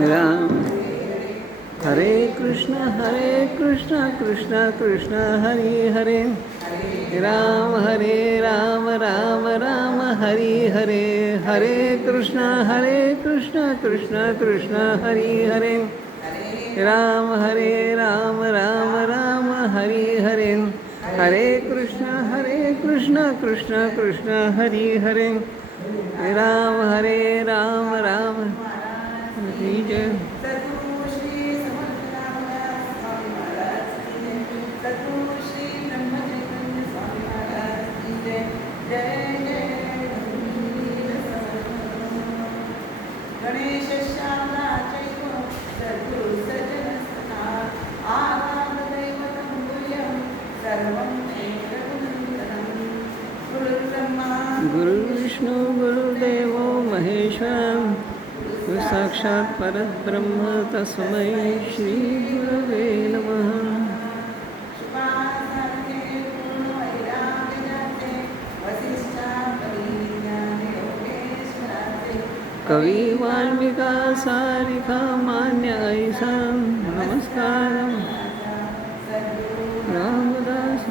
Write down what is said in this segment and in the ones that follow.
राम हरे कृष्ण कृष्ण कृष्ण हरे हरे राम राम राम हरे हरे हरे कृष्ण कृष्ण कृष्ण हरे हरे राम राम राम हरे हरे हरे कृष्ण कृष्ण हरे हरे राम राम जय गुरुविष्णु गुरुदेव महेश्वर साक्षात् परब्रह्म तस्मै श्री गुरवे नमः। कवी वाल्मिका सारिका मान्य ऐसा नमस्कार रामदास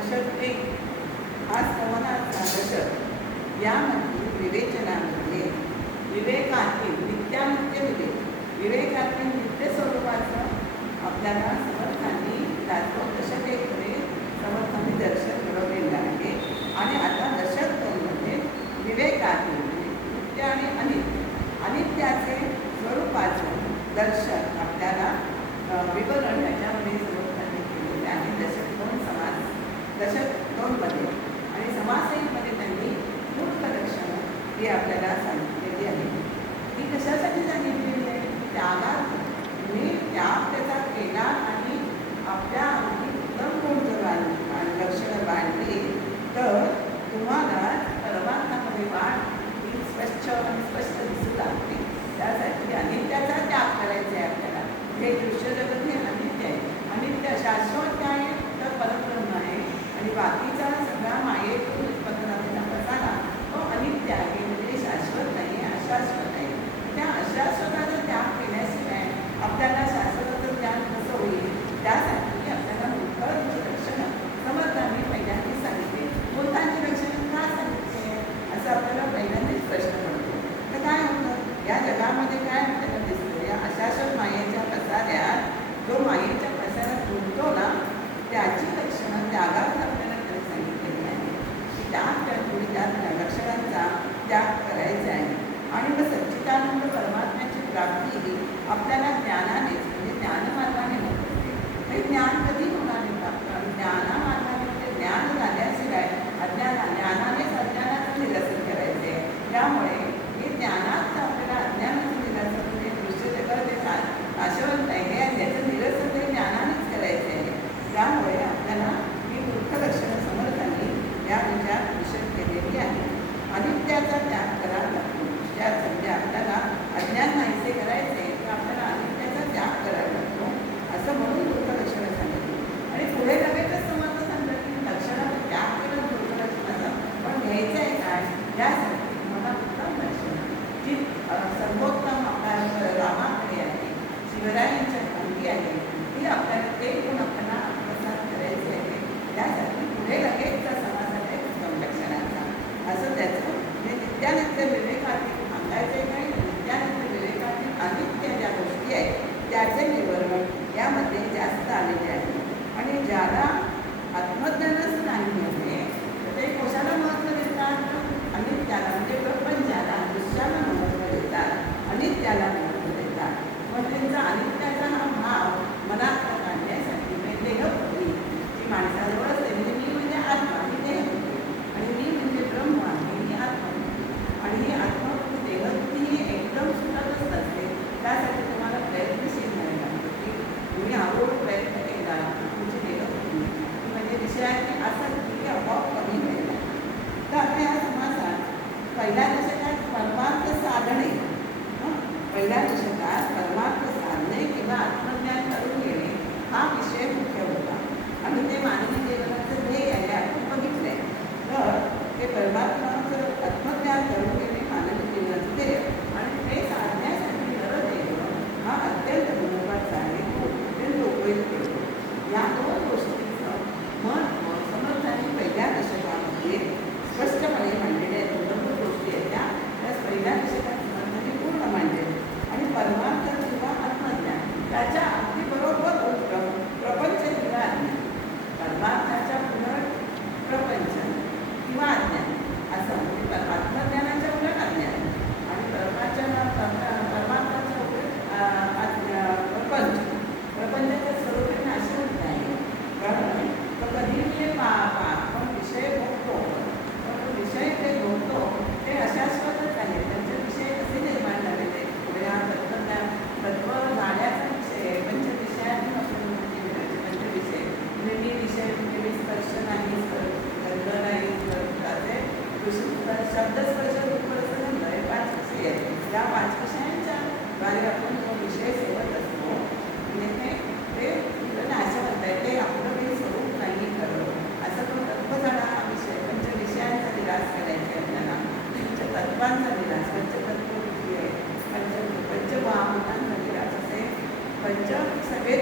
दशक एक हा संवनाचा दशक यामध्ये विवेचनामध्ये विवेकातील नित्यानित्य विवेकातील नित्य स्वरूपाचं आपल्याला समर्थांनी दाखव दशक एकमध्ये समर्थांनी दर्शन घडवलेलं आहे. आणि आता दशक 2मध्ये विवेकातील नित्य आणि अनित्याचे स्वरूपाचं दर्शन आपल्याला विवरण याच्यामध्ये समर्थांनी केलेले आहे. दशक 2मध्ये आणि समासहीमध्ये त्यांनी मूर्ख लक्षणं ही आपल्याला सांगितलेली आहे. ही कशासाठी सांगितलेली आहे? त्यागात तुम्ही त्याग त्याचा केला आणि आपल्या उत्तम गुण जर लक्षणं बांधली तर तुम्हाला परमार्थामध्ये वाढ ही स्पष्ट दिसू लागते. त्यासाठी अनित्याचा त्याग करायचा आहे आपल्याला. हे दृश्य जगत हे अनित्य आहे. अनित्य शाश्वत काय आहे तर परब्रह्म आहे आणि बाकीचा सगळा मायेतून उत्पन्न झालेला प्रसारा तो अनित्य आहे, म्हणजे शाश्वत नाही, अशाश्वत आहे. त्या अशाश्वताचा त्याग केल्याशिवाय आपल्याला शाश्वताचं ज्ञान कसं होईल? त्यासाठी आपल्याला मूर्खांची लक्षणं समर्थांनी पहिल्यांदा सांगितले. मूर्खांची लक्षणं का सांगितले असं आपल्याला पहिल्यांदाच प्रश्न पडतो. तर काय होतं या जगामध्ये? काय आपल्याला दिसतं? या अशाश्वत मायेच्या प्रसाऱ्यात जो मायेच्या प्रसारात गुंततो ना त्याची लक्षणं त्यागात आपल्याला त्याने सांगितलेली आहे की त्या लक्षणांचा त्याग करायचा आहे. आणि मग सच्चिदानंद परमात्म्याची प्राप्ती ही आपल्याला ज्ञानानेच म्हणजे ज्ञानमार्गाने होत असते. हे ज्ञान कधी होणार आहे प्राप्त? ज्ञानामार्गाने म्हणजे ज्ञान झाल्याशिवाय ज्ञानानेच अज्ञानाचं निरसन करायचं आहे. त्यामुळे हे ज्ञानात आपल्याला अज्ञानाचं निरसन म्हणजे दृश्य जगत हे नाशवंत आहे हे त्याचं निरसन ते ज्ञानानेच करायचं आहे. त्यामुळे आपल्याला ही मूर्ख लक्षणं समर्थांनी या विचार विषय केलेली आहे. अनित्याचा त्याग करावा लागतो. त्यात म्हणजे आपल्याला अज्ञान नाहीसे करायचे तर आपल्याला अनित्याचा त्याग करावा लागतो असं म्हणून मूर्ख लक्षणं सांगितली. आणि पुढे लगेचच समर्थ सांगतात की लक्षणाचा त्याग केला मूर्ख लक्षणाचा पण घ्यायचं आहे काय? त्यासाठी तुम्हाला उत्तम लक्षणं जी सर्वोत्तम आपल्या रामाकडे आहे, शिवरायांच्या खाली आहे, ती आपल्याला ते गुण आपल्याला आत्मसात करायचे आहे. त्यासाठी पुढे लगेचचा समास आहे उत्तम लक्षणांचा. असं त्याचं म्हणजे नित्यानित्य विवेकातील सांगायचे काही नित्यानित्य विवेकातील अनित्य ज्या गोष्टी आहेत त्याचे विवरण यामध्ये जास्त आलेले आहे. आणि ज्याला आत्मज्ञानच नाही म्हणजे ते कशाला महत्त्व देतात? अनित्याला म्हणजे प्रपंचाला, दृश्याला महत्त्व देतात, अनित्याला महत्त्व देतात. मग त्यांचा अनित्याचा हा भाव मनात काढण्यासाठी म्हणजे देहबुद्धी जी माणसाजवळ असते म्हणजे मी म्हणजे आत्मा, ही देहबुद्धी आणि मी म्हणजे ब्रह्म आहे, ही आत्मबुद्धी. आणि ही आत्मबुद्धी देहबुद्धी ही एकदम सुटतच नसते. त्यासाठी तुम्हाला प्रयत्नशील व्हायला लागतं की तुम्ही हळूहळू प्रयत्न केला तुमची देहबुद्धी म्हणजे विषयाची आसक्ती ही आपोआप कमी व्हायला. तर आता या समासात पहिल्या दशकात परमार्थ साधणे पहिल्या दशकात परमार्थ साधणे किंवा आत्मज्ञान करून घेणे हा विषय मुख्य होता. आणि ते मानवी जीवनाचं ध्येय आहे आपण बघितलंय. तर ते परमात्माचं आत्मज्ञान करून घेणे मानवी जीवनाचं ध्येय आणि ते साधण्यासाठी नरदेव हा अत्यंत महत्त्वाचा आहे, अत्यंत उपयुक्त होतो. या दोन गोष्टींचं महत्त्व समर्थांनी पहिल्या दशकामध्ये स्पष्टपणे मांडलेले आहेत. दोन गोष्टी आहेत त्या पहिल्या दशकात समर्थांनी पूर्ण मांडले. आणि परमार्थ किंवा आत्मज्ञान त्याच्या अगदी बरोबर उत्तम प्रपंच किंवा अज्ञान. परमार्थाच्या उलट प्रपंच किंवा अज्ञान असं म्हणजे आत्मज्ञानाच्या उलट अज्ञान आणि परमार्थाच्या उलट प्रपंचाच्या स्वरूपे नाशवंत आहे. कारण तो कधी ते आपण विषय भोगतो पण विषय ते भोगतो ते अशाश्वतच आहे. त्यांचे विषय कसे निर्माण झालेले पुढे हा तत्व जाण्याचा विषय पंचविषयातून आपण पंचविषय म्हणजे मी विषय म्हणजे मी स्पर्श नाही, गंध नाही, शब्दस्पर्श रूपरस गंध हे 5 विषय आहेत. या 5 विषयांच्या द्वारे आपण जो विषय सेवत असतो म्हणजे ते नाशवंत आहे, ते आपलं काही स्वरूप नाही करत असं तो तत्वजाणा हा विषय पंचविषयांचा विलास करायचा आहे आपल्याला. पंचतत्वांचा विलास, पंचतत्व बुद्धी आहे, पंचमहाभूतांचा विलास असे सगळे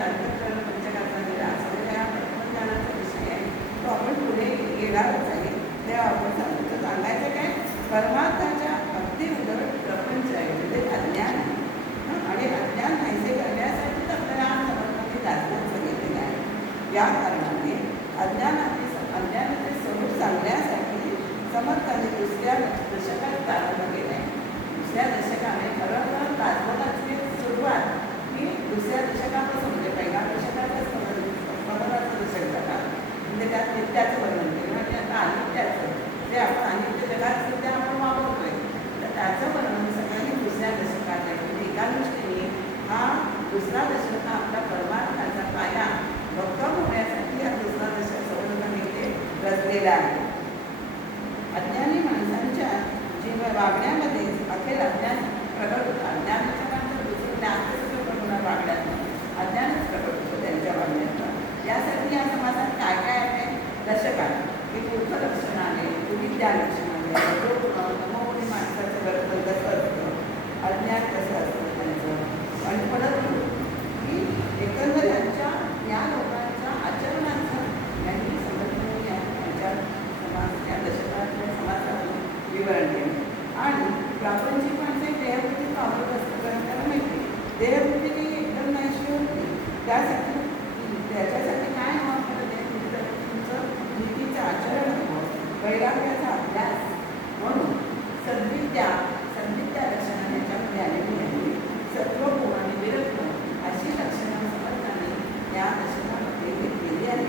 अंतःकरण पंचकाचा विलास वगैरे हा तत्वज्ञानाचा विषय आहे. तो आपण पुढे गेलाच आहे तेव्हा आपण सांगतो. सांगायचं काय, परमार्थाच्या अगदी उलट प्रपंच आहे म्हणजे अज्ञान आहे. आणि अज्ञान नाहीसे करण्यासाठीच आपल्याला हा समर्थांनी दाखवून सांगितलेला आहे. या कारणाने अज्ञानाचे स्वरूप सांगण्यासाठी समर्थांनी दुसऱ्या दशकात प्रारंभ केला आहे. दुसऱ्या दशकाने खरं तर दासबोधाची सुरुवात ही दुसऱ्या दशकापासून म्हणजे पहिल्या दशकातच 15चं दशक झाला. म्हणजे त्यात नित्याचं वर्णन केलं आणि आता अनित्याचं जे आपण अनित्य जगात सध्या आपण वापरतोय तर त्याचं वर्णन सगळ्यांनी दुसऱ्या दशकात आहे. म्हणजे एका दृष्टीने हा दुसरा दशक हा आपल्या परमार्थाचा पाया भक्कम होण्यासाठी हा दुसरा दशक संवर्धन इथे रचलेला आहे. अज्ञानी माणसांच्या वागण्यामध्ये अखेर अज्ञान प्रगट होतं. अज्ञानाच्या नंतर दुसरं ज्ञान कसं प्रगट होणार वागण्यातनं, अज्ञानच प्रगट होतं त्यांच्या वागण्यातनं. यासाठी या समाजात काय काय आहे, दशक आहे. एक मूर्ख लक्षण आहे, विद्या लक्षण आहे, नमोगुणी माणसाचं वर्तन कसं असतं, अज्ञान कसं असतं त्यांचं, आणि परंतु की एकंदर या लोकांच्या आचरणाचं यांनी समजून त्यांच्या समाज या दशकातल्या समाजातून विवरण केलं. आणि प्रापंचिक माणसे देहबुद्धीत वापरत असतं कारण त्याला माहिती देहबुद्धी काही एकदम नाहीशी होती. त्याच्यासाठी काय हवं आपल्याला तुमचं नीतीचं आचरण हवं, वैराग्याचा अभ्यास. म्हणून सद्विद्या लक्षणं ह्याच्यामध्ये आलेली आहे. सत्वगुण आणि विरक्त अशी लक्षणं समर्थांनी या दशकामध्ये घेतलेली आहे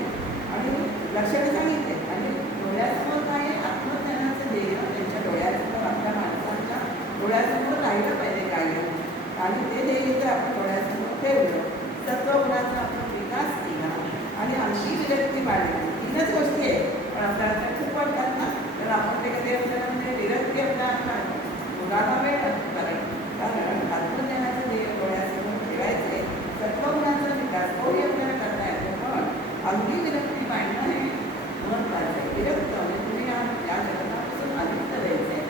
आणि लक्षणं सांगितले. आणि डोळ्यासमोर काय आत्मज्ञानाचं ध्येय त्यांच्या डोळ्यासमोर आपल्या माणसांच्या डोळ्यासमोर राहिलं पाहिजे काय, आणि ते ध्येय जर आपण डोळ्यासमोर ठेवलं, सत्वगुणाचा आपण विकास केला आणि आणखी विरक्ती वाढली. 3च गोष्टी आहे पण आपल्याला खूप वाटतात ना, तर आपण ते कधी आपल्याला म्हणजे विरक्ती आपल्याला मुलाला वेळ कारण आत्मज्ञानाचं ध्येय डोळ्यासमोर ठेवायचं आहे. सत्वगुणाचा विकास तोही आपल्याला करता येतो, पण अगदी विरक्ती वाढणं हे महत्त्वाचं आहे. विरक्त म्हणजे तुम्ही या जगतापासून अलिप्त व्हायचं आहे.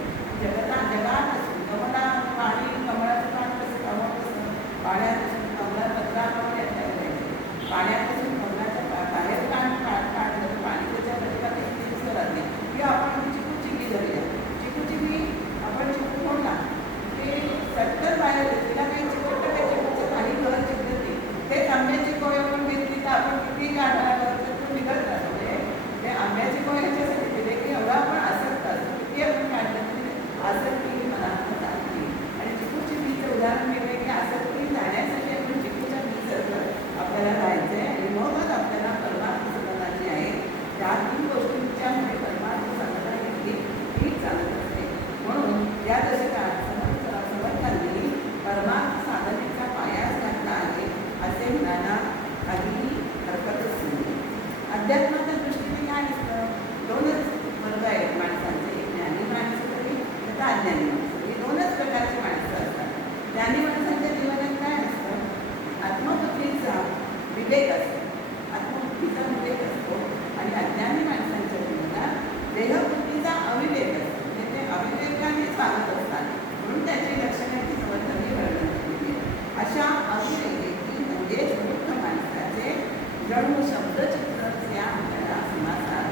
जगापासून कमला पाणी, कमळाचं पाणी कसं कमळ कसं पाण्यापासून कमळापत्राप्रमाणे पाहिजे, पाण्यापासून कमळाच्या बाहेर काढलं तर पाणी त्याच्या प्रतिभात इतकी दिसत राहते. किंवा आपण चिकूचिकी धरूया, चिकूचिकी आपण चिकू फोडला ते सट्टन बाहेर तिला काही चिकट काही चिकूचं काही घर चिकते. तेच आंब्याची कोय आपण घेतली तर आपण किती काढणार तर तो निघत राहतो. ते आंब्याची कोय ह्याच्यासाठी दिले की एवढा आपण आसक्त असतो, किती आपण काढलं तरी आसक्ती मनात जाते. आणि चिकूची बीचं उदाहरण घेतलं की आसक्ती जाण्यासाठी आपण चिकूच्या बीचं आपल्याला राहायचं आहे आणि मगच आपल्याला परमार्थ साधनाची आहे. त्या 3 गोष्टींच्यामुळे परमार्थ साधना ही चालत असते. म्हणून या दशकात समर्थांनी परमार्थ साधनेचा पायाच घातला आहे असे म्हणायला काही हरकतच नाही. अध्यात्माच्या दृष्टीने काय असतं, 2च वर्ग आहेत माणसांचे, एक ज्ञानी माणसं तरी आता अज्ञानी माणसं, ही 2च प्रकारची माणसं असतात. ज्ञानी माणसांच्या जीवनात काय असतं, आत्मबुद्धीचा विवेक असतो, आत्मबुद्धीचा विवेक असतो. आणि अज्ञानी माणसांच्या जीवनात देहबुद्धीचा अविवेक असतो, म्हणजे ते अविवेकानेच वागत असतात. म्हणून त्याची लक्षणाची समर्थांनी वर्णन केली. अशा अविवेकी म्हणजेच मूर्ख माणसाचे जणू शब्दचित्रच या आपल्याला समासात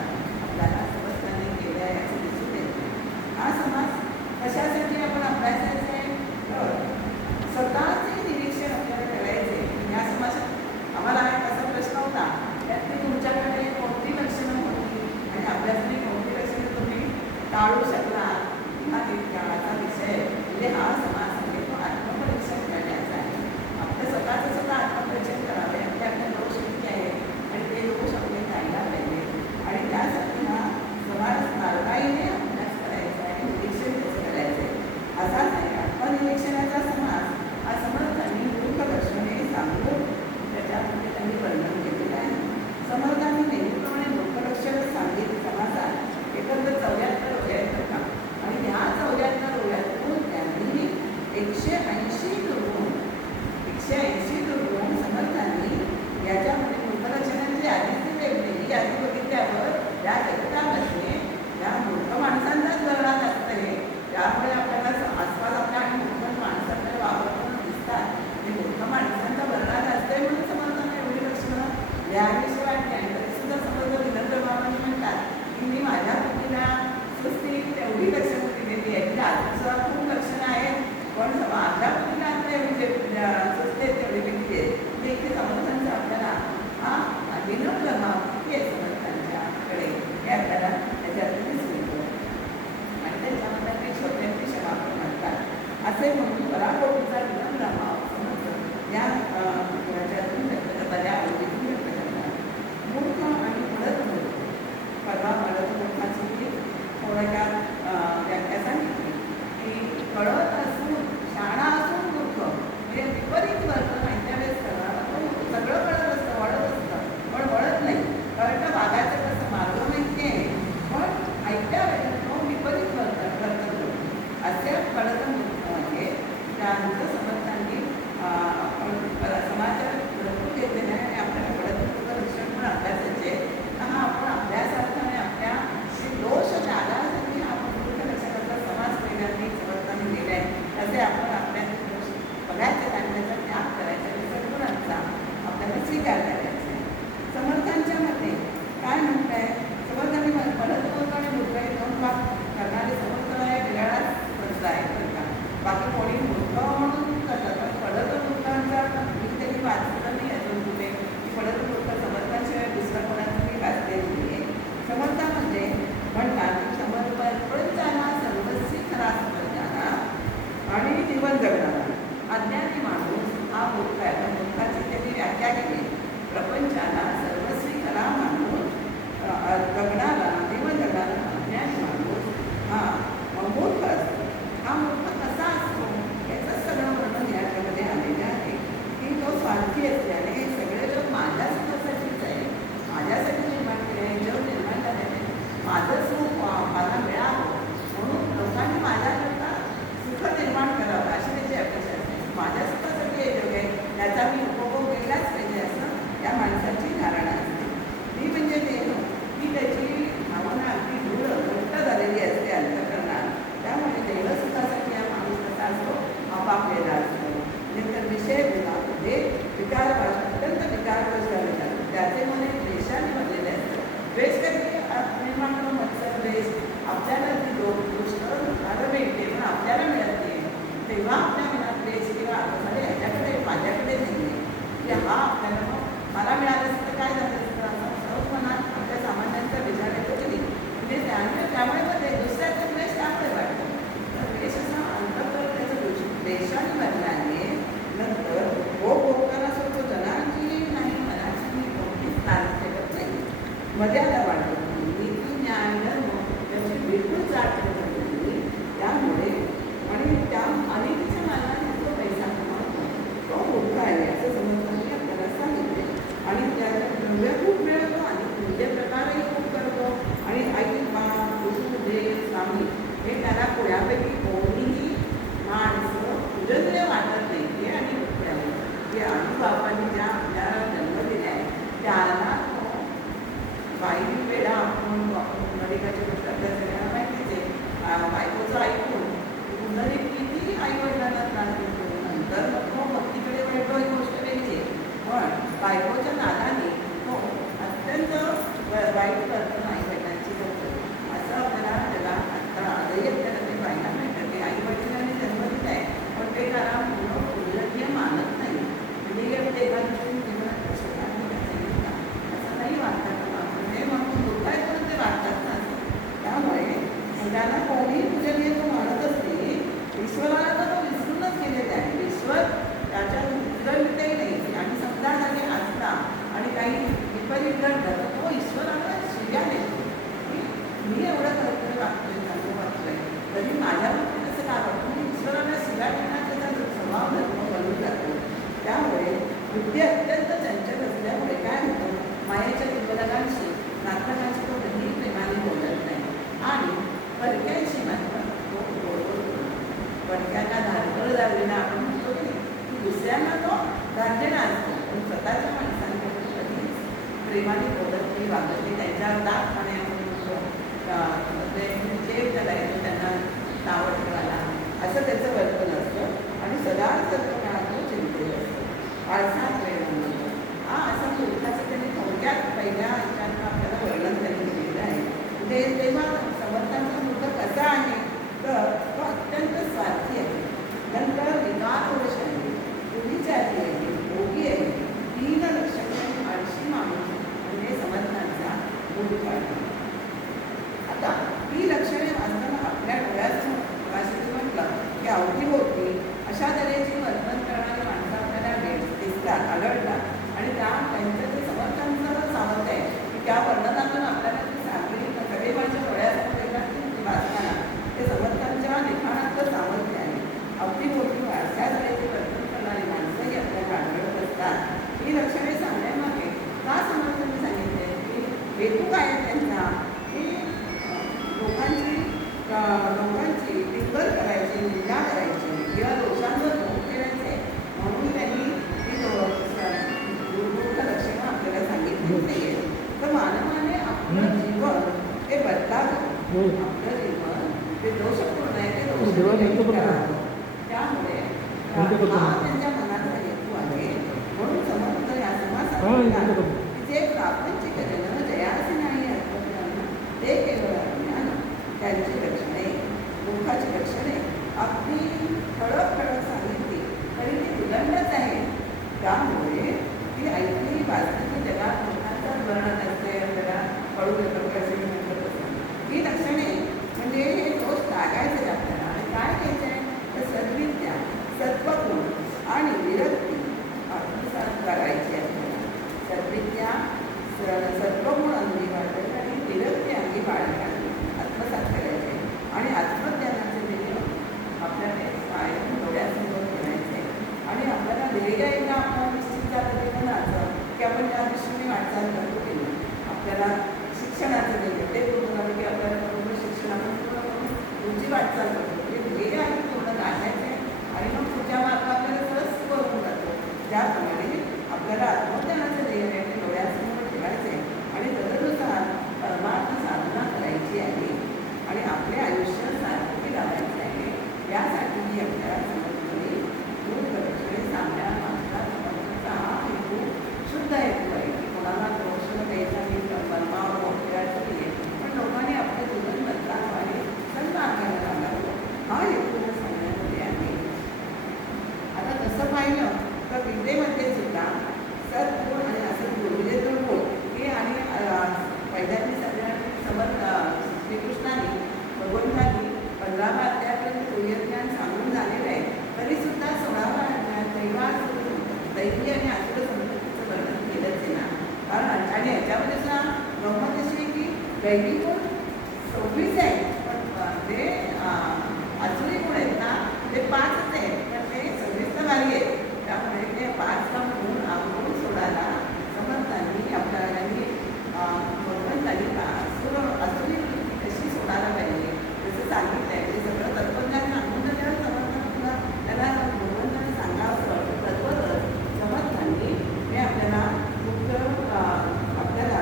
आपल्याला समर्थांनी केले आहे असं दिसून येते. हा समास कशासाठी आपण अभ्यासायचा आहे, तर स्वतःचे निरीक्षण आपल्याला करायचे. या समाजात आम्हाला असा प्रश्न होता त्यात की तुमच्याकडे कोणती लक्षणं होती आणि अभ्यासाने कोणती लक्षणं तुम्ही टाळू शकला, हा काळाचा विषय म्हणजे हा समाज आहे तो आत्मपरीक्षण करण्याचा आहे. आपलं स्वतःचं आत्मपरीक्षण करावे, आपल्या दोष किती आहे आणि ते दोष आपले जायला पाहिजे. आणि त्यासाठी हा समाज बारकाईने अभ्यास करायचा आहे, निरीक्षण कसं करायचं आहे असाच आहे. आत्मनिरीक्षणाचा समाज हा समर्थांनी मूर्ख लक्षणे सांगून त्याच्यामध्ये त्यांनी वर्णन केलेलं आहे. समर्थांनी नेहमीप्रमाणे मूर्ख लक्षणं सांगितली समाजात एकंदर 74 का आणि ह्या 74 असे म्हणून पराकोटीचा विनम्र भाव समज या याच्यातून व्यक्त करतात, या आवडीतून व्यक्त करतात. मूर्ख आणि पडत मूर्ख. परवा पडत मूर्खाची थोडक्यात व्याख्या सांगितली की कळत असून शाळा असून मूर्ख म्हणजे विपरीत वर्तन ऐकत्या वेळेस करणारा तो मूर्ख. सगळं कळत असतं, वळत असतं, पण वळत नाही. कळतं वागायचं कसं, मार्ग माहिती आहे, पण ऐकत्या वेळेस तो विपरीत वर्तन करतो. असे कळत मूर्ख आहे. त्यानंतर समर्थांनी समाजात भरपूर घेतलेले आहे आणि आपल्याला कळत मूर्ख लक्षण पण अभ्यासाचे. हा आपण अभ्यासार्थाने आपल्या दोष टाळण्यासाठी आपण मूर्ख लक्षणाचा समाज प्रेरणांनी समर्थांनी दिले आहे. तसे आपण आपल्या दोष बघायचे, त्यांचा त्याग करायचा, सद्गुणांचा आपल्याला स्वीकार करायचा. समर्थांच्या मते काय म्हणत आहे, समर्थांनी पडत मूर्ख आणि मूर्ख हे दोन भाग करणारे समर्थाला या बिघाडात बसला आहे बरं का. बाकी कोणी मूर्ख म्हणून करतात, पण पडत मूर्खांचा मी त्यांनी वाचलं नाही अजून कुठे की पडत मूर्ख समर्थांशिवाय दुसरा कोणाचं मी वाचलेली नाही. समर्था म्हणजे म्हणतात की प्रपंचाला सर्वस्वी खरा समजणारा आणि जीवन जगणारा अज्ञानी माणूस हा मूर्ख आहे. मूर्खाची त्यांनी व्याख्या केली, प्रपंचाला सर्वस्वी खरा माणूस जगणारा, जीवन जगणारा अज्ञानी माणूस हा मूर्ख असतो. हा मूर्ख कसा असतो याचं सगळं वर्णन याच्यामध्ये आलेलं आहे की तो स्वार्थी असल्याने हे सगळे जग माझ्या सुखासाठीच आहे, माझ्यासाठी निर्माण केले आहे. जग निर्माण झाल्याने माझं सुख मला मिळावं म्हणून लोकांनी माझ्याकरता सुख निर्माण करावं अशी त्याची अपेक्षा असते. माझ्या सुखासाठी हे जग आहे, त्याचा मी उपभोग केलाच पाहिजे असं या माणसाची धारणा असते. ती म्हणजे देह ही त्याची भावना अगदी दृढ घट्ट झालेली असते अंतःकरणात. त्यामुळे देहसुखासाठी हा माणूस कसा असतो, आपापलेला असतो. नंतर विषय विभागामध्ये विकारभाष अत्यंत विकारवश झालेला असतो. त्याचे मन एक द्वेषाने भरलेले असतं. द्वेष कधी निर्माण करून मत्सर द्वेष आपल्याला ती गोष्ट दुःखाला मिळते पण आपल्याला मिळत नाही, तेव्हा आपल्या मनात द्वेष किंवा झाले ह्याच्याकडे माझ्याकडे नाही आहे की हा आपल्याला मला मिळालं असतं काय झालं असतं असं सहज मनात आपल्या सामान्यांचा विचार येतो की नाही. म्हणजे त्यामुळे पण ते दुसऱ्याचा द्वेष त्यामुळे वाटतो. तर द्वेष असा अंतःकरण त्याचं द्वेषाने भरल्याने नंतर भोगताना सोडतो जनाची नाही मनाची मी कोणतीच तारीख ठेवत नाही, मर्यादा वाढवत नाही, नीती न्याय धर्म त्याची बिलकुल जात ठेवत नाही. त्यामुळे आणि त्या अनेकच्या मार्गाने तो पैसा कमावतो, तो मूर्ख आहे असं समजताना आपल्याला सांगितले. आणि त्याचा द्रव्य खूप मिळवतो आणि पूजे प्रकारही खूप करतो आणि आई बाप गुरु देव स्वामी हे त्याला पुण्यापैकी कोणीही माणसं पूजनीय वाटत नाही. हे आणि की आई बापांनी ज्या आपल्याला जन्म दिला आहे त्याला बाई वेळा आपण नलिकाच्या गोष्ट आपल्या सगळ्यांना माहितीच आहे. बायकोचं ऐकून पुनरी किती आईवडिलांना त्रास देतो, नंतर तो भक्तीकडे वळतो ही गोष्ट वेगळी आहे. पण बायकोच्या नादाने तो अत्यंत वाईट करतो आईवडिलांची करतो असं आपल्याला त्याला आत्ता आजही आपल्याला ते पाहायला मिळतं की आईवडिलांनी जन्म दिला आहे पण ते त्याला पूर्ण पूजनीय मानत नाही. म्हणजे ते एका दृष्टीने जीवनात असं नाही वागतात आपण हे म्हणून दुःखायचं ते वागतात ना. त्यामुळे त्याला कोणीही पूजनीय तो मानतच नाही. ईश्वराला तर तो विसरूनच गेलेला आहे. ईश्वर त्याच्या विसरतही नाही आणि समजा झाले असता आणि काही विपरीत घडलं तर तो ईश्वराला शिव्या देतो. मी एवढं करतोय वागतोय चांगलं वागतोय तरी माझ्या बाबतीत असं का वाटतं मी ईश्वराला शिव्या देण्याचा त्याचा स्वभाव धर्म बनून जातो. त्यामुळे बुद्धी अत्यंत चंचल असल्यामुळे काय होतं, मायेच्या दुर्बलांशी नातलगांशी तो कधीही प्रेमाने बोलत नाही आणि परक्यांशी मात्र तो बोलतो. परक्यांना धारकळ झालेला आपण म्हणतो की दुसऱ्यांना तो गांजेला असतो पण स्वतःच्या माणसांकडे कधीच प्रेमाने बोलत नाही, वागत नाही. त्यांच्यावर दाग खाणे आपण म्हणतो जे त्याला येतो त्यांना तावड ठेवायला असं त्याचं वर्तन असतं आणि सदा सत्काळात तो चिंतेत असतो. आळसात वेळ म्हणतो हा असं मूर्खाचं त्यांनी थोडक्यात पहिल्या ह्याच्यातनं आपल्याला वर्णन त्यांनी केलेलं आहे. ते तेव्हा समर्थांचा मूर्ख कसा आहे तर तो अत्यंत स्वार्थी आहे, नंतर विकारवश आहे, पूर्वीचारी आहे, भोगी आहे. 3 लक्षणे आळशी माणूस म्हणजे समर्थांचा मूर्ख आहे. आता ही लक्षणे वाचताना आपल्या डोळ्यासमोर म्हटलं की अवघी लोकांची टिंगल करायची, निंदा करायची किंवा दोषांवर भोग करायचे म्हणून त्यांनी ती मूलभूत लक्षणं आपल्याला सांगितली नाही. तर मानवाने आपलं जीवन हे बदलावं. आपलं जीवन ते दोषपूर्ण आहे, ते दोष करावं. त्यामुळे हा त्यांच्या मनाचा हेतू आहे. म्हणून समर्थ या समासात जे प्रापंचिक जन जयाचे नाही आत्मज्ञान ते केवळ अज्ञान. त्यांची लक्षणे, मुखाची लक्षणे अगदी ठळक ठळक सांगितली तरी ती उदंडच आहे. त्यामुळे ती ऐकली वाचण्याची जगात मुखांचा वर्णन असते. आपल्याला कळू देतो कसे म्हणत असतात ही लक्षणे म्हणजे हे दोष टाकायचे आपल्याला. आणि काय घ्यायचे आहे तर सद्विद्या, सत्वगुण आणि विरक्ती आत्मसात करायची आपल्याला. सद्विद्या, सत्वगुण अंगी बाळगायचे आणि विरक्ती अंगी बाळगायची, आत्मसात करायचे. आणि आत्मज्ञानाचे ध्येय आपल्याला कायम डोळ्यासमोर ठेवायचे. आणि आपल्याला ध्येय एकदा आपण निश्चित झालं ते म्हणायचं की आपण त्या दृष्टीने वाटचाल करतो की नाही. आपल्याला शिक्षणाचं ध्येय ते पूर्ण झालं की आपल्याला पूर्ण शिक्षणातून पूर्ण करून पुढची वाटचाल करतो. म्हणजे ध्येय आधी पूर्ण गाठायचे आणि मग पुढच्या मार्ग आपल्याला सहज करून जातो. त्याप्रमाणे आपल्याला आत्मज्ञानाचं ध्येय आहे ते डोळ्यासमोर ठेवायचे आणि तदनुसार परमार्थ साधना करायची आहे आणि आपले आयुष्य सार्थकी लावायचे आहे. यासाठी आपल्याला समजणे मूळ लक्षणे सांगण्या मागचा समजण्याचा हा हेतू शुद्ध हेतू आहे की कोणाला दोष द्यायचा नाही, परमावर भोग करायचं नाही, पण लोकांनी आपलं जीवन बदलावं आणि सन्मार्गाला लागावं हा हेतू सांगण्यामध्ये आहे. आता तसं पाहिलं तर विद्येमध्ये सुद्धा सद्गुण आणि असद्गुण म्हणजे दोन गुण हे आणि पहिल्यांदा सगळ्यांनी श्रीकृष्णाने भगवंतांनी 15व्या अध्यायापर्यंत तुर्यज्ञान सांगून झालेलं आहे. तरीसुद्धा 16व्या अध्यायात दैवी आणि आसुर संपत्तीचं वर्णन केलंच आहे ना. कारण आणि याच्यामध्ये सुद्धा गंमत अशी आहे की दैवी गुण 26 आहे पण ते आसुरी गुण आहेत ना ते 5च आहेत. पण ते 26 भारी आहे. त्यामुळे ते 5 गुण आपण सोडायला समर्थांनी आपल्याला भगवंतांनी आसुरी कशी सोडायला पाहिजे जसं सांगितलं आहे. ते सगळं तत्वज्ञान सांगून त्याच्यावर समर्थांना त्याला भगवंतांनी सांगावं वाटतं. तत्वतच समर्थांनी हे आपल्याला मुख्य आपल्याला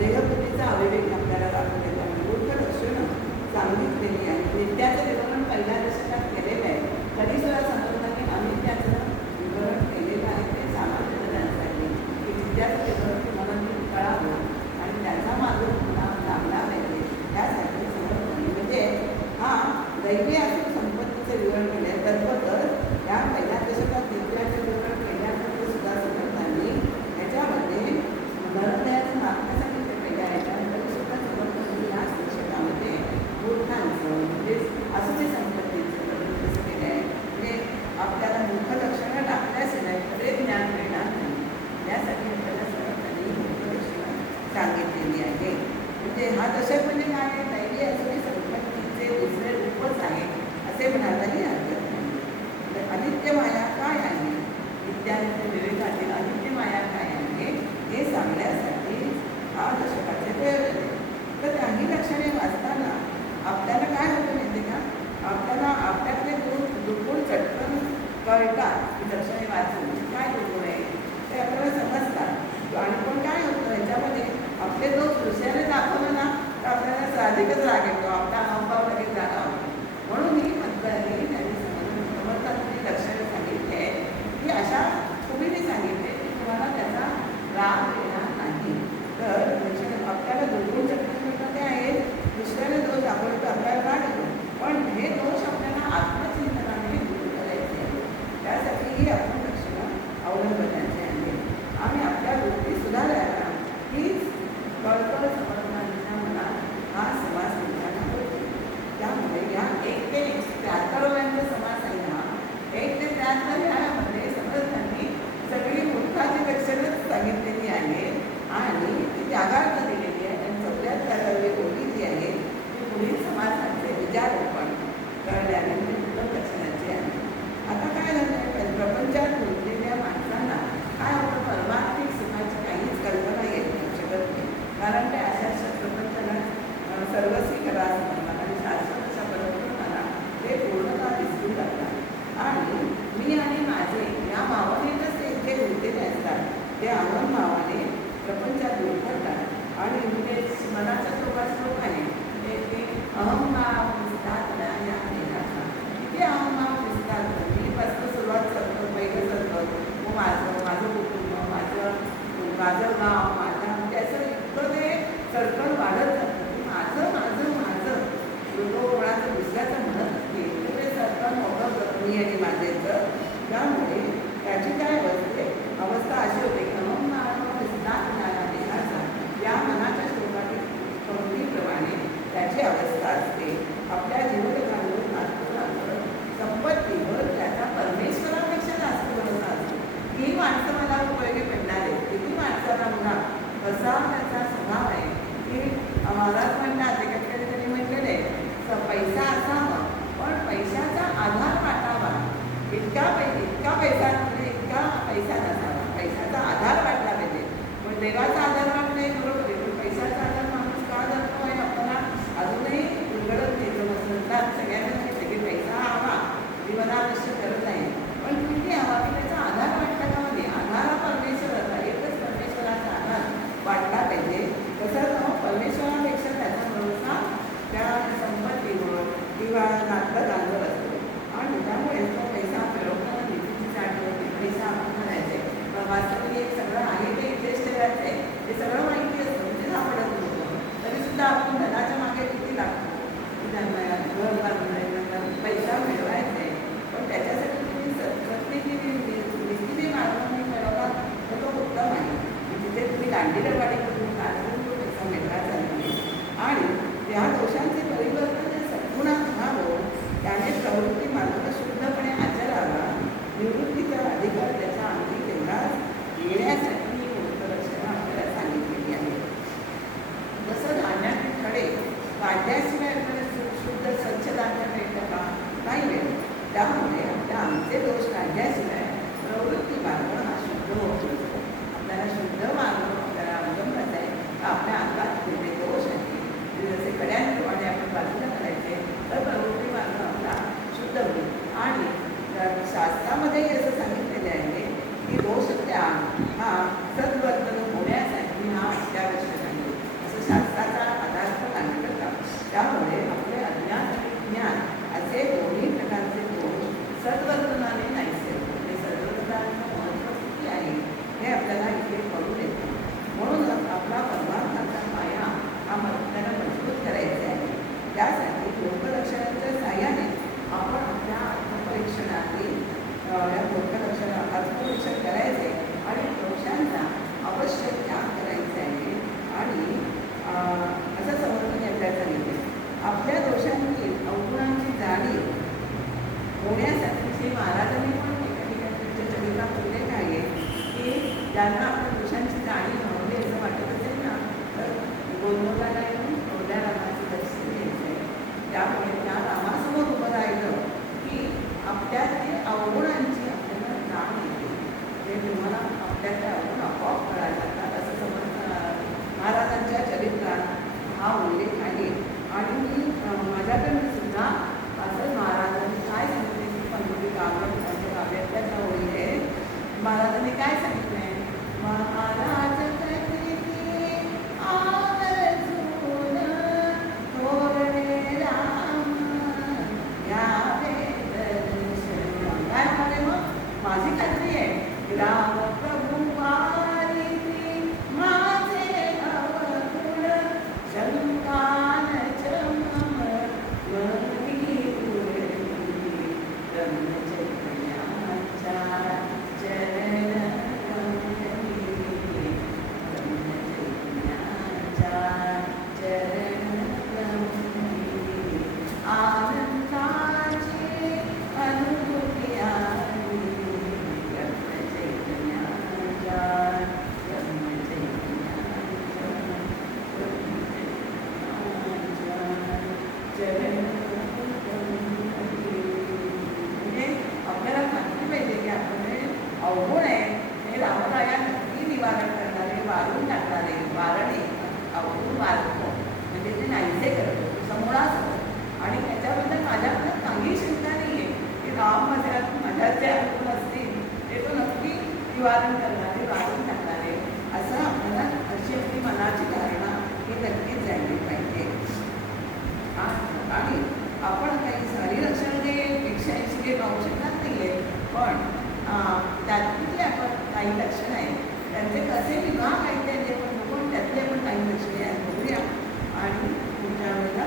देहबुद्धीचा अविवेक आपल्याला दाखवलेला आहे. मुख्य लक्षणं सांगितलेली आहे. नित्याचं विवरण पहिल्या दशकात केलेलं आहे. तरीसुद्धा समर्थांनी अनित्याचं विवरण केलेलं आहे. ते सामान्य जणांसाठी की नित्याचं विवरण तुम्हाला नीट कळावं आणि त्याचा मार्ग तुम्हाला लागला पाहिजे. त्यासाठी समर्थांनी म्हणजे हा दैवी असून संपत्तीचं विवरण केलं आहे. तत्वतच या पहिल्या दशकात नित्याचं विवरण केल्यानंतर सुद्धा समर्थांनी याच्यामध्ये नरदयाचं नाटकासाठी ते पहिल्या याच्यानंतर सुद्धा समर्थांनी या दशकामध्ये मूर्खांचं म्हणजे असुरी संपत्तीचं वर्णन कसं केलं आहे. म्हणजे आपल्याला मुख्य लक्षणं टाकल्याशिवाय खरे ज्ञान मिळणार नाही. यासाठी आपल्याला समर्थांनी मुख्य लक्षणं सांगितलेली आहे. म्हणजे हा दशक म्हणजे काय आहे दैवी असुरी संपत्तीचे दुसरे रूपच आहे असे म्हणायलाही हरकत नाही. अनित्य माया काय आहे, विद्यानित्य विवेकातील अनित्य माया काय आहे हे सांगण्यासाठी हा दशकाचे प्रयोजन आहे. तर काही लक्षणे वाचताना आपल्याला काय होतं माहिती का, आपल्याला आपल्यातले दुर्गुण चटकन कळतात. ही लक्षणे वाचून काय दुर्गुण आहे ते आपल्याला समजतात. आणि पण काय होतं याच्यामध्ये आपले दोष दुसऱ्याने दाखवलं ना तर आपल्याला साधिकच राग येतो. आपला हावभाव लगेच जागा होतो. म्हणून ही पद्धतीने त्यांनी समर्थांनी लक्षणे सांगितली आहे की अशा तुम्ही सांगितले की तुम्हाला त्याचा राग येणार नाही. तर आपल्याला दुर्गुण चटकन ते आहे दुसऱ्याने दोष दाखवतो आपल्याला राग येतो. पण हे दोष आपल्याला आत्मचिंतनाने दूर करायचे आहे. त्यासाठीही आपण लक्षणं अवलंबण्याचे आहे आणि आपल्या वृत्ती सुधारायला हीच कळकळ समर्थांच्या मनात हा समास निर्माण होतो. त्यामुळे या 1 ते 73 समास आहे ना 1 ते 73 ह्यामध्ये समर्थांनी सगळी मूर्खाची लक्षणंच सांगितलेली आहेत आणि ती त्यागार्थ दिलेली आहे. आणि 74वी ओळी जी आहे ती पुढील समासाचे विचारोपण करण्याने उत्तम लक्षणाची आहे. आता काय झालं प्रपंचात गुंतलेल्या माणसांना काय होतं परमार्थिक सुखाची काहीच कल्पना येत शकत नाही. कारण ते अशा प्रपंचाला सर्वस्वी करा असं म्हणतात आणि शाश्वत अहमभावाने प्रपंचात गुरफटतात आणि म्हणजे मनाचा श्लोक आहे ते अहमभाव दिसतात या देहाचा. किती अहमभाव दिसतात. मीपासून सुरुवात करतो, पहिलं करतो, मग माझं कुटुंब, माझं गाव, माझा, म्हणजे असं इतकं ते सर्कल वाढत जातं की माझं माझं माझं तो कोणाचं दुसऱ्याचं म्हणत असते तर ते सर्कल मोठं करतो मी आणि माझेचं. त्यामुळे त्याची काय अवस्था अशी होते की देहाचा या मनाच्या श्लोकातील पंक्तीप्रमाणे त्याची अवस्था असते. आपल्या जीवनकालावर नातूला संपत्तीवर त्याचा परमेश्वरापेक्षा जास्त भरोसा असतो. ही माणसं मला उपयोगी पडणार आहे. किती माणसाला बघा कसा त्याचा स्वभाव आहे की महाराज म्हणतात ते कधी कधी म्हटलेलं आहे पैसा असावा पण पैशाचा आधार वाटावा. इतका पैसा म्हणजे इतका पैसा नसावा. पैशाचा आधार वाटला पाहिजे. पण देवाचा आधार वाटणे बरोबर आहे पण पैशाचा आधार माणूस का धरतो आहे आपल्याला अजूनही उलगडत येतो. म्हणतात सगळ्यांना माहिती की पैसा हवा जीवनावश्यक करत नाही पण किती हवा की त्याचा आधार वाटला का म्हणजे आधार हा परमेश्वराचा एकच परमेश्वराचा आधार वाटला पाहिजे. तसंच परमेश्वरापेक्षा त्याचा भरोसा त्या संपत्तीवर किंवा नातलगांवर असतो आणि त्यामुळे तो पैसा मिळवताना निधीची जाण होते. पैसा आपण करायचे वास्तविक एक सगळं आहे ते इन्व्हेस्ट करायचं आहे ते सगळं माहिती असतं म्हणजे सापडत नव्हतं तरीसुद्धा आपण धनाच्या मागे किती लागतो. घर बांधणं पैसा मिळवायचा आहे पण त्याच्यासाठी तुम्ही सत्तेची निधीने मार्गाने मिळवला तर तो उत्तम आहे. तिथे तुम्ही दांडीलवाडी करून काढून तो पैसा मिळवायचा नाही. आणि त्या दोषांचे परिवर्तन जे सद्गुणात व्हावं त्याने प्रवृत्ती मार्ग शुद्धपणे आचरावा. निवृत्तीचा अधिकार त्याच्या अंगी तेवढाच येण्यासाठी ही उत्तरक्षणं आपल्याला सांगितलेली आहे. जसं धान्याचे खडे काढल्याशिवाय आपल्याला शुद्ध स्वच्छ धान्य मिळतं का? नाही मिळत. त्यामुळे आमचे दोष काढल्याशिवाय प्रवृत्ती मार्ग हा शुद्ध होत नसतो. आपल्याला शुद्ध मार्ग आपल्याला अवलंबत आहे आपल्या अंगात जे दोष आहे जसे कड्यांप्रमाणे आपण बाजूला करायचे तर प्रवृत्ती मार्ग आपला शुद्ध होईल. आणि शास्त्रामध्ये असं सांगितलेले आहे की दोष त्याग हा सद्वर्तन होण्यासाठी हा अत्यावश्यक आहे असं शास्त्राचा पदार्थ सांगितलं का. त्यामुळे आपले अज्ञान आणि ज्ञान असे दोन्ही प्रकारचे दोष सद्वर्तनाने नाहीसे म्हणजे सद्वर्तनाचं महत्त्व किती आहे हे आपल्याला इथे कळून येतं. म्हणूनच आपला परमार्थाचा पाया हा आपल्याला मजबूत करायचा आहे. त्यासाठी लोकलक्षणाच्या साहाय्याने आपण आपल्या आत्मपरीक्षणातील या लोकलक्षण आत्मपरीक्षण करायचे आणि दोषांचा अवश्य त्याग करायचा आहे. आणि असं समर्थन आपल्याला सांगितले आपल्या दोषांतील अवगुणांची जाणीव होण्यासाठी श्री महाराजांनी पण एका ठिकाणी चरिता उल्लेख आहे की ज्यांना आपल्या दोषांची जाणीव हवी असं वाटत असेल ना तर गोंधळाला येऊन थोड्या रामाचं दर्शन घ्यायचं आहे. त्यामुळे त्या रामासमोर उभं राहिलं की आपल्यातील अवगुणांची आपल्याला जाण येते. ते तुम्हाला आपल्यातले अवगुण आपोआप कळायला लागतात असं समर्थ महाराजांच्या चरित्रात हा उल्लेख आहे. आणि मी माझ्याकडून सुद्धा असं महाराजांनी काय सांगितले की पंढरी काव्याच्या काव्यातल्या ओळी आहे. महाराजांनी काय सांगितलं आहे महाराज माझी खात्री आहे राम प्रभू वारी माझे अवगुण शंकान चमम मनी रम्य चैतन्याचा चरण आपल्याला माहिती पाहिजे की आपण अवगुण आहे हे रामराया नक्की निवारण करणारे वारून टाकणारे वारणे अवगुण वारतो म्हणजे ते नाहीसे करतो समोराच आणि त्याच्याबद्दल माझ्याकडे काही चिंता नाही आहे की राम माझ्यात जे अवगुण असतील ते तो नक्की निवारण करणारे वारून टाकणारे आणि आपण काही सारी लक्षणं जे 180 काही पाहू शकत नाही आहे, पण त्यातली आपण काही लक्षणं आहेत त्यांचे कसे विभाग आहेत त्यांचे पण बघून त्यातले आपण काही लक्षणे आहेत बघूया. आणि पुढच्या वेळेला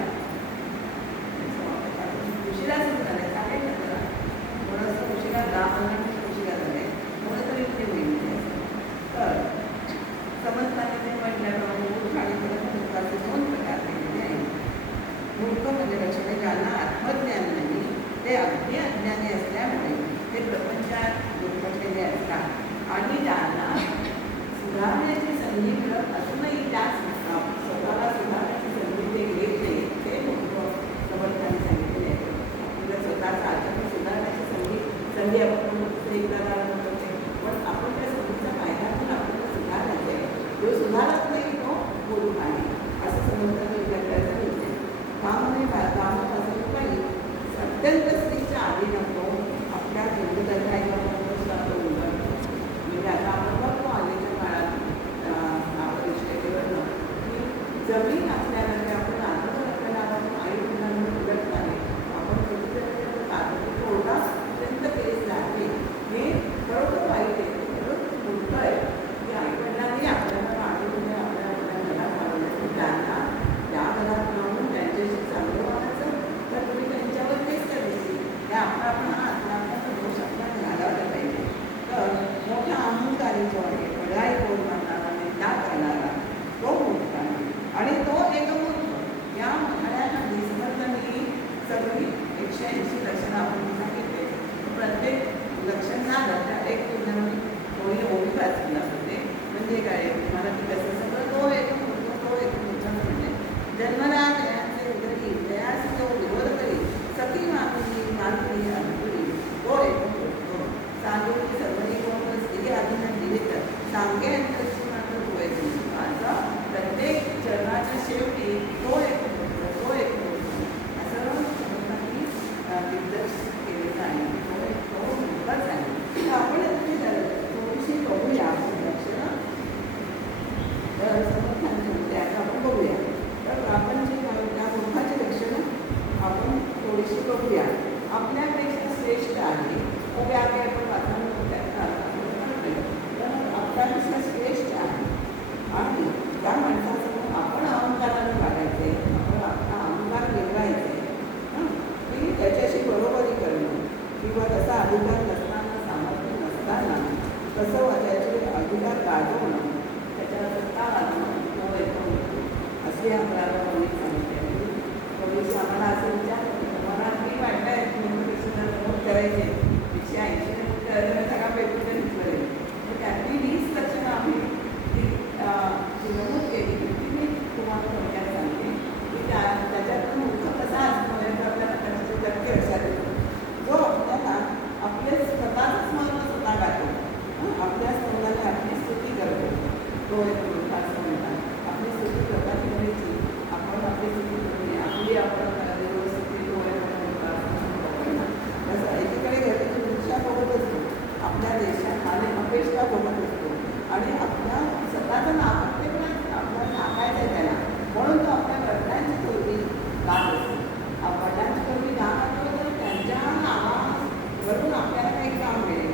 उशिरा सुरू झालं चालेल ना जरा थोडंसं उशिरा 10-15 मिनिट उशिरा झाले थोडं तरी ते होईल. तर समजताना म्हटल्याप्रमाणे मूर्ख आणि मूर्खाचे 2 प्रकार केलेले आहेत. मूर्ख म्हणजे लक्षणे ज्यांना आत्मज्ञान नाही, ते अगदी अज्ञानी असल्यामुळे ते प्रपंचात गुरफटलेले असतात आणि ज्यांना सुधारण्याची संधी मिळत असूनही त्या स्वतःला सुधारण्याची संधी ते घेत नाही, ते मूर्ख समर्थाने सांगितलेले आहे. आपल्याला स्वतःचं आचरण सुधारण्याची संधी आपण एकदा करते, पण आपण त्या संधीचा फायदा घेऊन आपल्याला सुधारायचं आहे. जो सुधारत नाही तो मूर्ख आहे असं समर्थाने विचार करायचा नाही. कामापासून काही अत्यंत स्त्रीच्या आधी नको आपल्या हिंदू म्हणजे आता आपण बघतो आधीच्या काळात आपण इष्टतेवरनं की जमीन असल्यानंतर आपण आजोबा आपल्याला आपण आई मुलांना उलट नाही आपण कधीतरी कोर्टात अत्यंत केस लागते. हे खरोखर वाईट आहे, खरोखर मूर्ख आहे की आईवडिलांनी आपल्याला आई म्हणजे आपल्या घरात आवडलं त्यांना त्या घरात राहून त्यांच्याशी चांगलं व्हायचं तर तुम्ही त्यांच्यावर तेच करायची हे आपण आत्महत्या दोष आपल्याला घालावला पाहिजे. तर मोठा अहंकारी जो आहे बढाई बोल मारणारा आणि त्या करणारा तो मूर्ख आहे आणि तो एक मूर्ख या म्हणाल्याखाली समर्थांनी सगळी 180 लक्षणं आपण सांगितले. प्रत्येक लक्षण ना घडता एक पूर्ण थोडी ओळी वाचली होते म्हणजे काय मला ती कसं सगळं तो एक मूर्ख म्हणजे जन्मला दयाचे उदरी दयास तो विरोध करी सखी मागणी अनुकूली तो एक मूर्ख सांगोली सर्वनी कोण स्त्री आधीना दिले तर सांगे अंतरची मात्र तो एक मूर्ख. असं प्रत्येक चरणाच्या शेवटी तो एक मूर्ख असं समजताना दिग्दर्शित केलेलं आहे. तो मूर्खच आहे. तर आपण थोडीशी बघूया आपण लक्षणं तर समर्थांची म्हणते आता आपण बघूया. तर आपण जे त्या मूर्खाची लक्षणं आपण थोडीशी बघूया. आपल्यापेक्षा श्रेष्ठ आहे उभ्या आपण वाचन तर आपल्यापेक्षा श्रेष्ठ आहे आणि त्या माणसासमोर आपण अहंकारानं वागायचे, आपण आपला अहंकार मिळवायचे की त्याच्याशी बरोबरी करणं किंवा त्याचा अधिकार नसताना सामर्थ्य नसताना कसं त्याचे अधिकार गाजवणं त्याच्या सत्ता गाजवणं तो येतो असे आपल्याला कोणी सांगितले. थोडीशी आम्हाला असं विचार तुम्हाला मी वाटतं आहे सुद्धा नमूद करायचे 180 नमूद करायचं सगळा पेपर तरी करेल तर त्यातली 20 लक्षणं आम्ही ती नमूद केली ती मी तुम्हाला थोडक्यात सांगते की त्याच्यातून मूर्ख कसा असतो याचा आपल्याला त्याचे टक्के लक्षात येतो. जो आपल्याला आपले स्वतःच महत्त्व स्वतः गातो, आपल्या तोंडाने आपली स्तुती करतो तो एक मूर्ख असं म्हणतात. आपली स्तुती स्वतःची करायची, आपण आपली स्तुती करूया आपली आपण तसं एकीकडे घराची रिक्षा बघत असतो, आपल्या देशात आणि अपेक्षा बघत असतो आणि आपल्या स्वतःचं नाव ते पण आपल्याला सांगायचं आहे त्याला म्हणून तो आपल्या वडिलांची तोरवी गात असतो. वडिलांची तोरवी गात असतो तर त्यांच्या नावावरून आपल्याला काही काम मिळेल,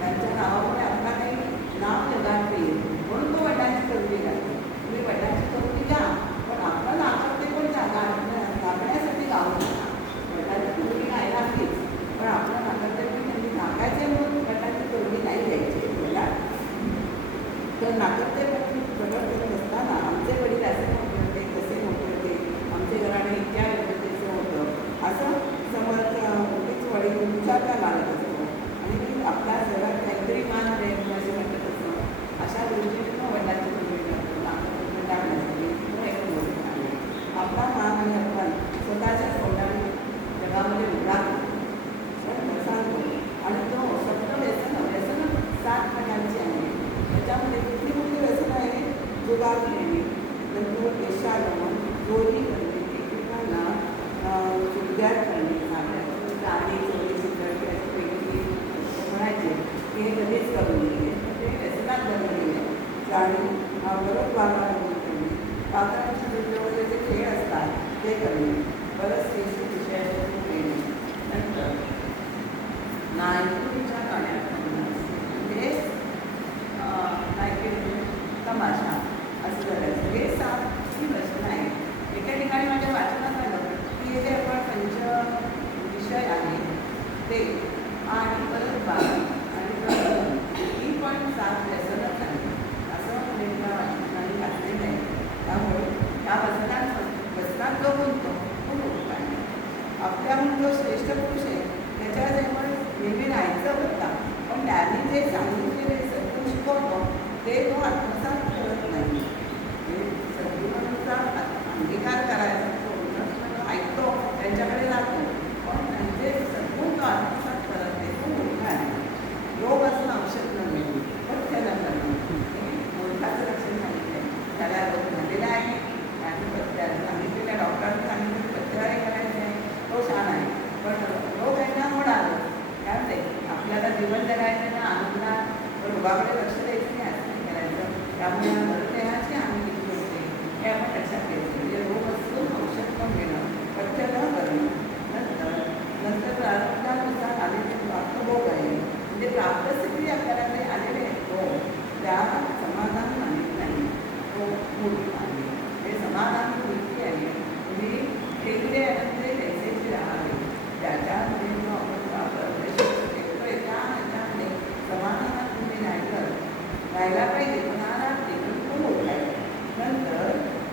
त्यांच्या नावामुळे आपला काही नाव जगात येईल म्हणून तो वडिलांची तोरवी गातो. तुम्ही वडिलांची तोरवी घ्या पण आपलं नाव ते पण गाण्यासाठी गावं नका. वडिलांची तोरवी गायला हवीच पण आपल्या नाकातर्फे त्यांनी नाकायचे म्हणून गटाची तोरवी नाही द्यायची आपल्याला. तर नाकातर्फे प्रकट करत असताना आमचे वडील असे मोठे होते तसे मोठे होते आमचे घराणे इतक्या गणपतीचं होतं असं समर्थ उगीच वडील विचारता लागत असतो आणि आपल्या जगात काहीतरी मान द्यायचं असे वाटत असतं. अशा दृष्टीने मग वडिलांची तोरवी करतो नाकातर्फे टाकण्यासाठी तो एक मोठा आहे. आपला मान आणि आपण स्वतःच्या तोंडाने जगामध्ये उघडा सांगतो आणि तो फक्त व्यसन 7 प्रकारची आहे. त्याच्यामध्ये कुठली कुठली व्यसन आहे? जुगार खेळणे, नंतर पेशागमन, चोरी करणे, एकमेकांना चुगद्यात करणे, गाणी चोरी चित्रकी अशी वेगळी म्हणायचे की हे कधीच करू नये ते व्यसनात बनले गेले. आणि बरोबर वागायला करणे पात्रांच्या वेगवेगळे जे खेळ असतात आपल्याहून जो श्रेष्ठ पुरुष आहे त्याच्याजवळ नेहमी राहायचं होता, पण त्याने जे सांगितलेले सद्गुण शिकवतो ते तो आत्मसात करत नाही. सद्गुरूंचा अंगीकार करायचा तो ऐकतो, त्यांच्याकडे जातो, पण त्यांचे सद्गुण तो आत्मसात करत नाही. तो मूर्ख आहे. योग असणं औषध नव्हे, पथ्य नव्हे. मूर्खाचं लक्षण सांगितलं आहे. त्याला रोग झालेला आहे, त्याने सांगितलेल्या डॉक्टरांनी सांगितलेलं पथ्यहारी करायचं आहे, तो छान आहे. पण रोग आहे ना होणार काय म्हणते, आपल्याला जीवन जगायचं ना आनंदात, रोगाकडे लक्ष द्यायचं नाही, असं नाही करायचं. त्यामुळे मृतदेहाची हानी किती होते हे आपण लक्षात घ्यायचं. म्हणजे रोग असतो औषध पण घेणं, पथ्य न करणं. नंतर प्रारब्धानुसार आलेले प्राप्तभोग आहे, म्हणजे प्राप्तस्थिती आपल्याला जे आलेले आहेत हो त्या समाधान मानित नाही, तो मूर्ख आहे. हे समाधान वृत्ती आहे. तुम्ही ठेवले म्हणजे पैसेची राहावे, ज्याच्यामध्ये आपण टेकतोय त्या ह्याच्यामध्ये समाधानात तुम्ही राहायला पाहिजे. पण आराम देखील खूप मोठा आहे. नंतर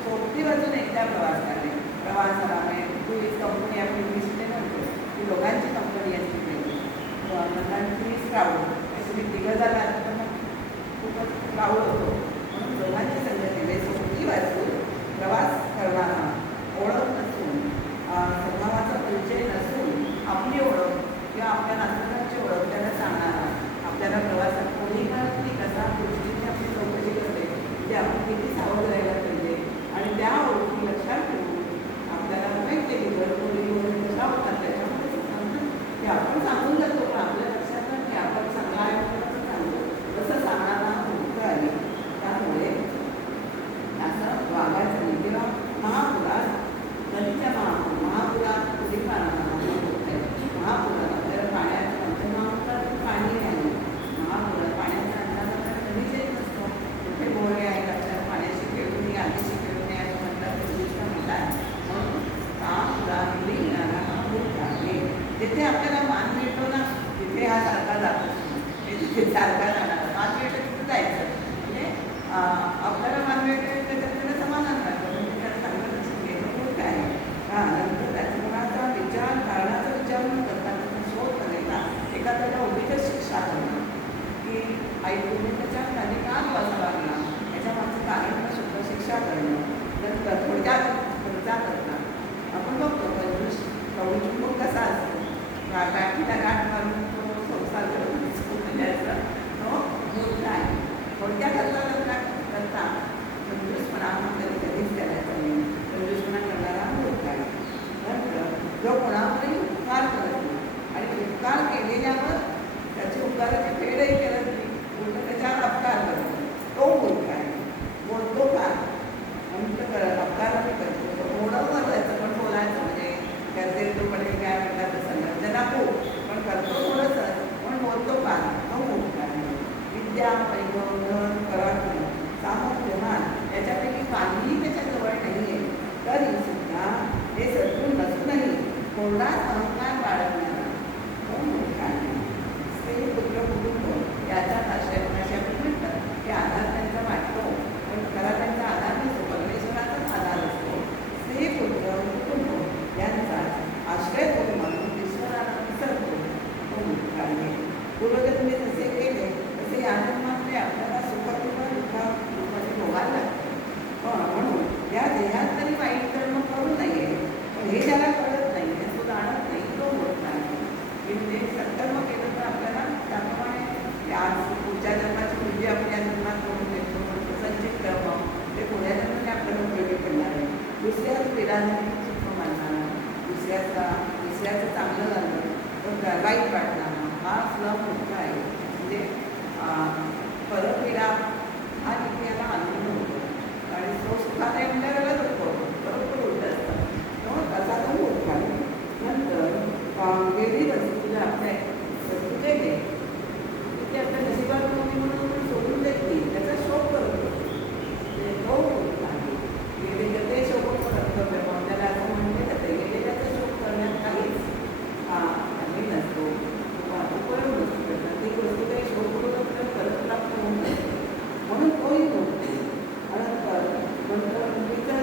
सोबती वाजून एकदा प्रवास करणे. प्रवासाला टुरिस्ट कंपनी आपली इंग्लिशमध्ये म्हणतो की लोकांची कंपनी असते पाहिजे, लोकांची क्राऊड. तुम्ही तिघं झाला तर मग खूपच क्राऊड होतो, म्हणून लोकांची संगतीने सोबती वाजून प्रवास करणारा, ओळख नसून स्वभावाचा परिचय नसून आपली ओळख किंवा आपल्या नातेवाईकांची ओळख त्याला सांगणारा, आपल्याला प्रवासात कोणी कळत नाही कसा गोष्टीची आपली चौकशी करते, म्हणजे आपण किती सावध राहायला पाहिजे. आणि त्या ओळखी लक्षात ठेवून आपल्याला माहिती आहे घरपोळी वगैरे कशा होतात त्याच्यामध्ये सांगतात की आपण सांगून जातो, पण आपल्या लक्षात नाही की आपण चांगला आहे म्हणून सांगतो, तसं सांगणारा मूर्ख आहे. त्यामुळे असं वागायचं नाही. किंवा महापुरात नदीच्या महापुरात कधी महापुरात आपल्याला पाण्याचं पंचमहापुरात पाणी आहे. महापुरात पाण्याचा अंदाज आपल्याला कधीच येत नसतो. कुठे बोरे आहेत आपल्याला पाण्याशी खेळून नये, आधीशी खेळून नये असं म्हणतात, ते गोष्ट म्हणतात. म्हणून महापुरात येणारा हा मूर्ख आहे. जिथे आपल्याला मान मिळतो ना तिथे हा सारखा जात असतो, तिथे सारखा जाणार. मान मिळतं तिथं जायचं, म्हणजे आपल्याला मान मिळतं त्याच्यात त्याला समाधान राहतं, म्हणजे त्याला चांगलं लक्षात घेणं मूर्ख आहे. नंतर त्याच्या मनाचा विचार कारणाचा विचार न करता शोध करायचा, एखाद्याला उभीच शिक्षा करणं की आई तुम्ही त्याच्या खाली का बसा लागला, याच्या मागचं कारण शुद्ध शिक्षा करणं. नंतर थोडक्यात खर्चा करता आपण बघतो कवचुंबक कसा असतो, गाठीला गाठ मारून तो संसार म्हणजे असं तो मूर्ख आहे. थोडक्यात करता कंजूसपणा कधी कधीच करायचा नाही. कंजूसपणा करणारा मूर्ख आहे. नंतर जो कोणावरही उपकार करत नाही आणि उपकार केलेल्यावर त्याचे उपकाराची फेडही करत नाही, उलट त्याच्यावर अपकार करतो, तो मूर्ख आहे. बोलतो का म्हणून अपकाराने करतो, थोडं करायचं पण बोलायचं म्हणजे त्याचे तो पडेल काय म्हणतात तसं गर्जना खूप, पण करतो थोडंसं पण बोलतो का, तो मूर्ख आहे. विद्या, वैभव, धन, पराक्रम, सामर्थ्य, मान याच्यापैकी काहीही त्याच्याजवळ नाही आहे, तरी सुद्धा हे सद्गुण नसूनही कोरडाच अहंकार बाळगणारा तो मूर्ख आहे. स्त्री, पुत्र, कुटुंब याचाच आश्रय कोणाशी आपण म्हणतात की आधार त्यांचा वाटतो, पण खरा त्यांचा आधार नसतो, परमेश्वराचाच आधार असतो. स्त्री, पुत्र, कुटुंब यांचा आश्रय तो म्हणून ईश्वराला विसरतो, तो मूर्ख आहे. पूर्वजन्मी जसे केले तसे या जन्मामध्ये आपल्याला सुख किंवा दुःखामध्ये भोगायला लागतं. म्हणून या देहात तरी वाईट कर्म करू नये, पण हे ज्याला कळत नाही, हे तो जाणत नाही, तो होत नाही. की म्हणजे सत्कर्म केलं तर आपल्याला त्याप्रमाणे आज पुढच्या जन्माची पूर्वी आपल्या जन्मात करून देतो, पण संचित कर्म ते पुढ्या जन्माने आपल्याला उपयोगी पडणार आहे. दुसऱ्याच विराजाने सुख मानणारा, दुसऱ्याचं चांगलं झालं तर वाईट वाटणारा हा असला मूर्ख आहे. म्हणजे परपीडा हा तिथे याला आनंद होतो आणि तो सुखात आहे म्हणजे वेळेला दुःख होतो, बरोबर उलट असतं. तसा तो मूर्ख आहे. नंतर गेली वस्तू जर आपल्या वस्तू गेले तिथे आपल्या नशिबात नव्हती म्हणून आपण सोडून देत नाही, त्याचा शोक करतो, तो मूर्ख आहे. गेले तर ते शोक कर्तव्य म्हणून त्याला असं म्हणले जाते, गेले त्याचा शोक करण्यात काहीच काही नसतो, उपयोग नसतो. प्रत्येक वस्तू काही शोक करून आपल्याला परत प्राप्त होऊन जाते, म्हणून तोही मूर्ख आहे. नंतर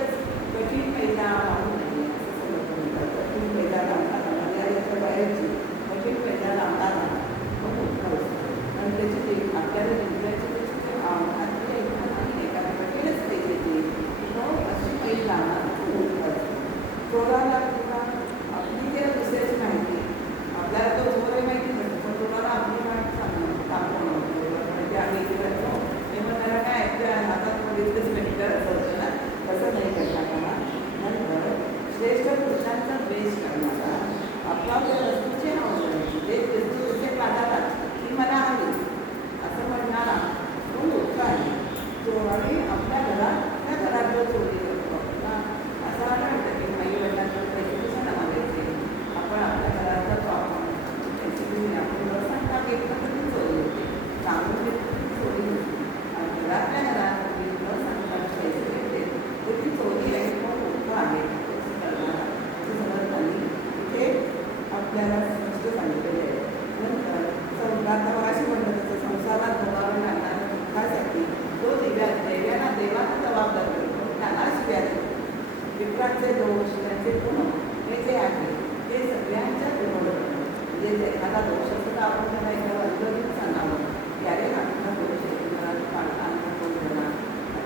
एखादा दोष असतो तर आपण त्याला एखादा अंतर्गत सांगावं की अरे हा तुझा दोष आहे, तुला पालकांना कोण देणार,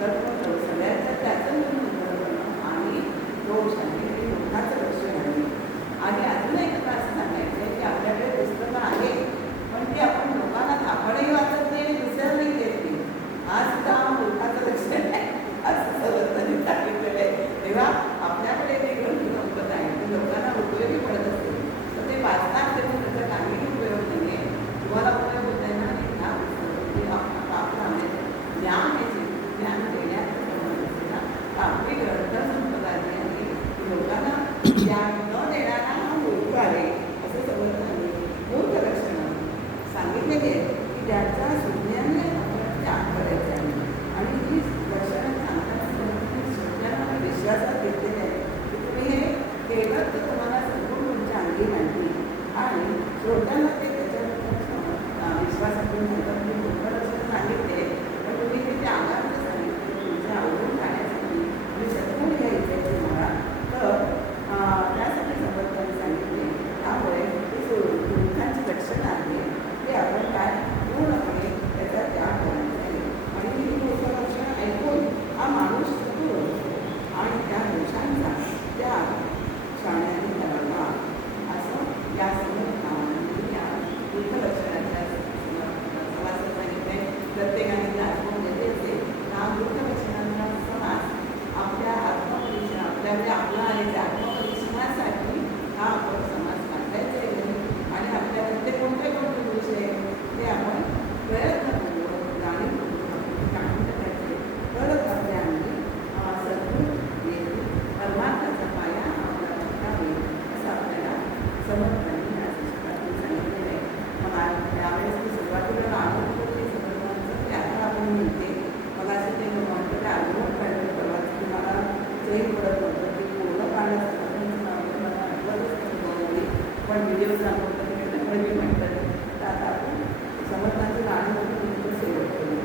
तर सगळ्याचं त्याचं नियंत्रण करणं आणि दोष आणि हे मोठाचं लक्ष घालणे. आणि अजून एक असं सांगायचं आहे की आपल्याकडे पुस्तकं आहे पण ती आपण लोकांना थापडही वाचत नाही आणि दुसऱ्यालाही देत नाही. आज सुद्धा मोठाचं लक्ष नाही असं समर्थांनी सांगितलेलं आहे. तेव्हा आपल्याकडे जे ग्रंथ संपत आहे ते लोकांना उपयोगी पडत असेल तर ते वाचतात, तेव्हा त्याचा काहीही उपयोग नाही आहे. तुम्हाला उपयोग होत आहे ना, आणि ह्या पुस्तकामध्ये आपलं ज्ञान आहे, ज्ञान देण्याचा संबंध असेल ना, तर आपली ग्रंथ संपदा जी आहे ती लोकांना ज्ञान न देणारा हा मूर्ख आहे असं समर्थांनी मूर्ख लक्षणं सांगितलेली आहे की ज्याचा सुज्ञाने आपण त्याग करायचा आहे. आणि ही लक्षणं सांगताना सुज्ञानाला विश्वासात घेतलेले आहे की तुम्ही हे केलं तर तुम्हाला संपूर्ण तुमच्या अंगी माहिती आणि श्रोत्यांना ते त्याच्याबद्दल विश्वासातून नंतर तुम्ही मोठं लक्षण सांगितले पण तुम्ही ते त्यागाचं सांगितले तुमच्या आवडून जाण्यासाठी आणि सत्पूर घ्यायचं आहे तुम्हाला. तर त्यासाठी समर्थांनी सांगितले. त्यामुळे ते दुःखांची लक्षणं आहे ते आपण काय पूर्णपणे त्याचा त्याग करायचा आहे. आणि ही गोष्ट लक्षणं ऐकून हा माणूस चतुर होतो आणि त्या दोषांचा त्याग शाण्याने करावा असं या समर्थांनी या दुःखलक्षणाच्या समासात सांगितले. प्रत्येकाने दाखवून देते असेल हा दुःखलक्षणांचा समास आपल्या आत्मपरीक्षण आपल्याकडे आपला आहे त्या आत्मपरीक्षणासाठी हा आपण समास वाचायचा आहे. आणि आपल्याकडे ते कोणते कोणते दोष आहे ते आपण प्रयत्न करू जाणीव जाणून टाकायचे. तरच आपल्या अंगी सद्गुण येईल, परमार्थाचा पाया आपला पक्का होईल असं आपल्याला समर्थांनी या पुस्तकातून सांगितलेलं आहे. मग त्यावेळेस मी सुरुवातीला अनुभव होते समर्थांचं ते आता आपण म्हणते. मग असं ते म्हणतं ते अनुभव काढलं परवा तुम्हाला चैन पडत नव्हतं की पूर्ण काढलं मला आठवतच नाही पण व्हिडिओ सांगतो मी म्हणतात. तर आता आपण समर्थांचं गाणं म्हणून सेवक करू.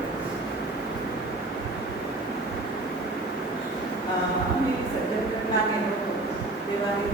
आम्ही सज्जनगडला गेलो होतो तेव्हा मी